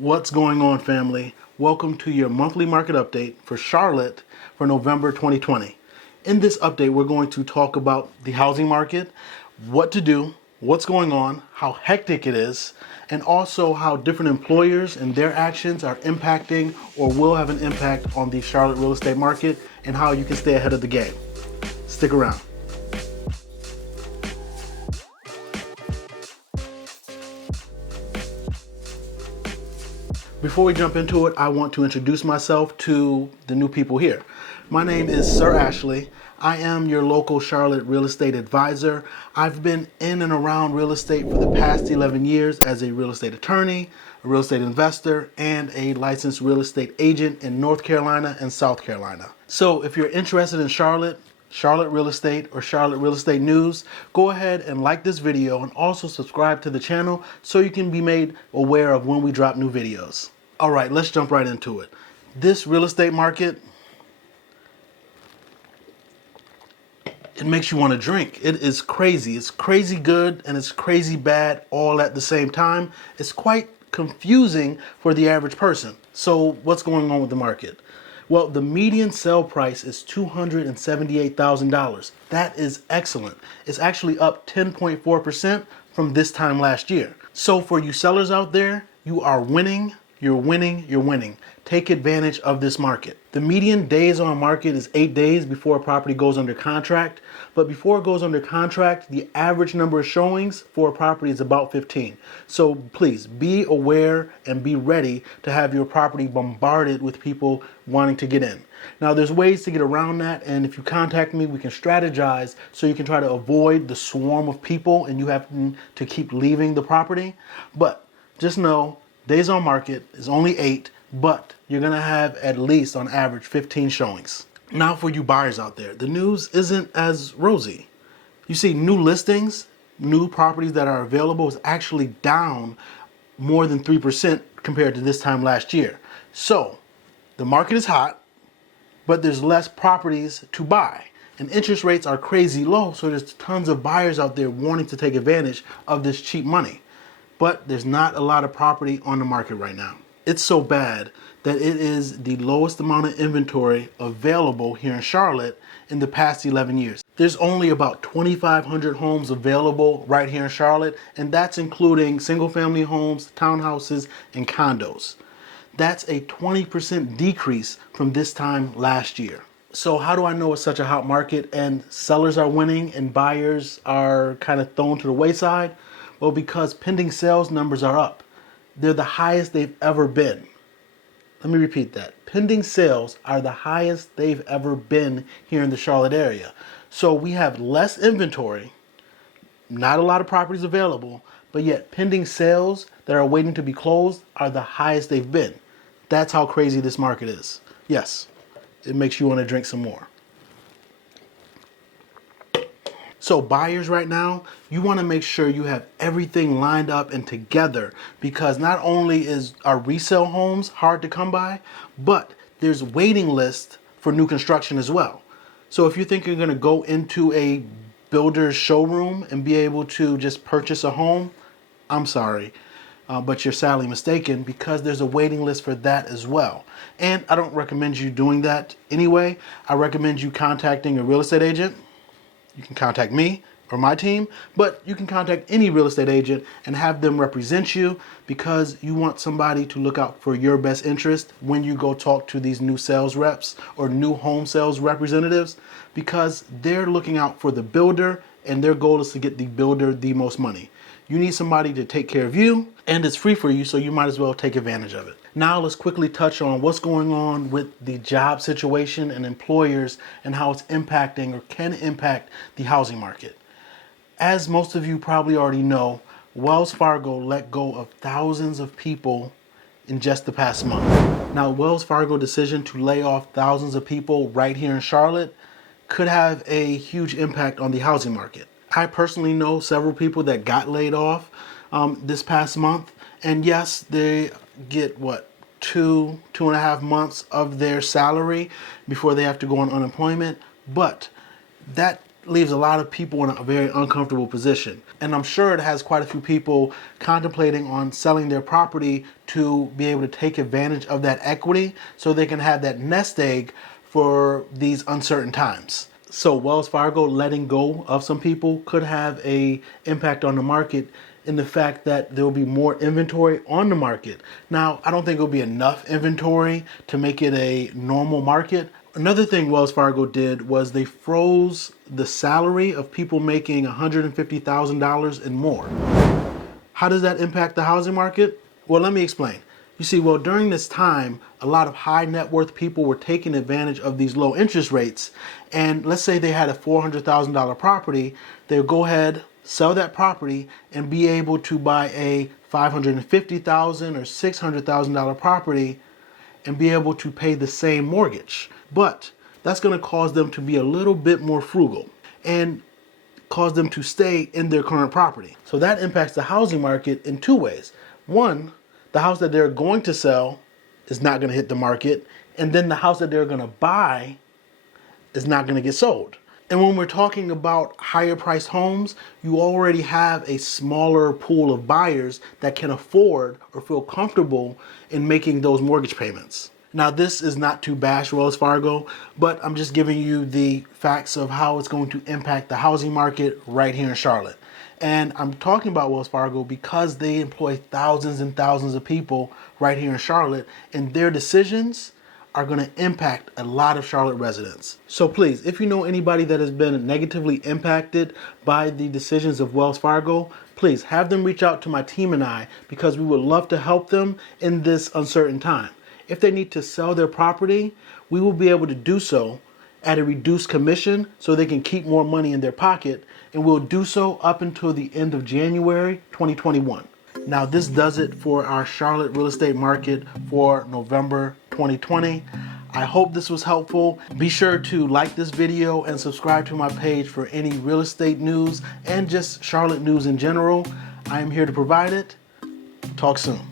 What's going on, family? Welcome to your monthly market update for Charlotte for November 2020. In this update, we're going to talk about the housing market, what to do, what's going on, how hectic it is, and also how different employers and their actions are impacting or will have an impact on the Charlotte real estate market and how you can stay ahead of the game. Stick around. Before we jump into it, I want to introduce myself to the new people here. My name is Sir Ashley. I am your local Charlotte real estate advisor. I've been in and around real estate for the past 11 years as a real estate attorney, a real estate investor, and a licensed real estate agent in North Carolina and South Carolina. So if you're interested in Charlotte real estate, or Charlotte real estate news, go ahead and like this video and also subscribe to the channel so you can be made aware of when we drop new videos. All right, let's jump right into it. This real estate market, it makes you want to drink. It is crazy. It's crazy good and it's crazy bad all at the same time. It's quite confusing for the average person. So what's going on with the market? Well, the median sale price is $278,000. That is excellent. It's actually up 10.4% from this time last year. So for you sellers out there, you are winning, you're winning, you're winning. Take advantage of this market. The median days on market is 8 days before a property goes under contract. But before it goes under contract, the average number of showings for a property is about 15. So please be aware and be ready to have your property bombarded with people wanting to get in. Now there's ways to get around that, and if you contact me, we can strategize so you can try to avoid the swarm of people and you have to keep leaving the property. But just know, days on market is only 8, but you're gonna have at least on average 15 showings. Now for you buyers out there, the news isn't as rosy. You see, new listings, new properties that are available is actually down more than 3% compared to this time last year. So the market is hot, but there's less properties to buy. And interest rates are crazy low, so there's tons of buyers out there wanting to take advantage of this cheap money. But there's not a lot of property on the market right now. It's so bad that it is the lowest amount of inventory available here in Charlotte in the past 11 years. There's only about 2,500 homes available right here in Charlotte, and that's including single family homes, townhouses, and condos. That's a 20% decrease from this time last year. So how do I know it's such a hot market and sellers are winning and buyers are kind of thrown to the wayside? Well, because pending sales numbers are up. They're the highest they've ever been. Let me repeat that. Pending sales are the highest they've ever been here in the Charlotte area. So we have less inventory, not a lot of properties available, but yet pending sales that are waiting to be closed are the highest they've been. That's how crazy this market is. Yes, it makes you want to drink some more. So buyers right now, you want to make sure you have everything lined up and together, because not only are resale homes hard to come by, but there's waiting lists for new construction as well. So if you think you're going to go into a builder's showroom and be able to just purchase a home, I'm sorry, but you're sadly mistaken, because there's a waiting list for that as well. And I don't recommend you doing that anyway. I recommend you contacting a real estate agent. You can contact me or my team, but you can contact any real estate agent and have them represent you, because you want somebody to look out for your best interest when you go talk to these new sales reps or new home sales representatives, because they're looking out for the builder and their goal is to get the builder the most money. You need somebody to take care of you, and it's free for you, so you might as well take advantage of it. Now let's quickly touch on what's going on with the job situation and employers and how it's impacting or can impact the housing market. As most of you probably already know, Wells Fargo let go of thousands of people in just the past month. Now, Wells Fargo's decision to lay off thousands of people right here in Charlotte could have a huge impact on the housing market. I personally know several people that got laid off this past month, and yes, they get 2.5 months of their salary before they have to go on unemployment, but that leaves a lot of people in a very uncomfortable position. And I'm sure it has quite a few people contemplating on selling their property to be able to take advantage of that equity so they can have that nest egg for these uncertain times. So Wells Fargo letting go of some people could have a impact on the market in the fact that there will be more inventory on the market. Now, I don't think it will be enough inventory to make it a normal market. Another thing Wells Fargo did was they froze the salary of people making $150,000 and more. How does that impact the housing market? Well, let me explain. You see, well, during this time, a lot of high net worth people were taking advantage of these low interest rates. And let's say they had a $400,000 property, they would go ahead, sell that property, and be able to buy a $550,000 or $600,000 property and be able to pay the same mortgage. But that's going to cause them to be a little bit more frugal and cause them to stay in their current property. So that impacts the housing market in two ways. One, the house that they're going to sell is not going to hit the market, and then the house that they're going to buy is not going to get sold. And when we're talking about higher priced homes, you already have a smaller pool of buyers that can afford or feel comfortable in making those mortgage payments. Now, this is not to bash Wells Fargo, but I'm just giving you the facts of how it's going to impact the housing market right here in Charlotte. And I'm talking about Wells Fargo because they employ thousands and thousands of people right here in Charlotte, and their decisions are going to impact a lot of Charlotte residents. So please, if you know anybody that has been negatively impacted by the decisions of Wells Fargo, please have them reach out to my team and I, because we would love to help them in this uncertain time. If they need to sell their property, we will be able to do so at a reduced commission so they can keep more money in their pocket, and we'll do so up until the end of January 2021. Now, this does it for our Charlotte real estate market for November 2020. I hope this was helpful. Be sure to like this video and subscribe to my page for any real estate news and just Charlotte news in general. I am here to provide it. Talk soon.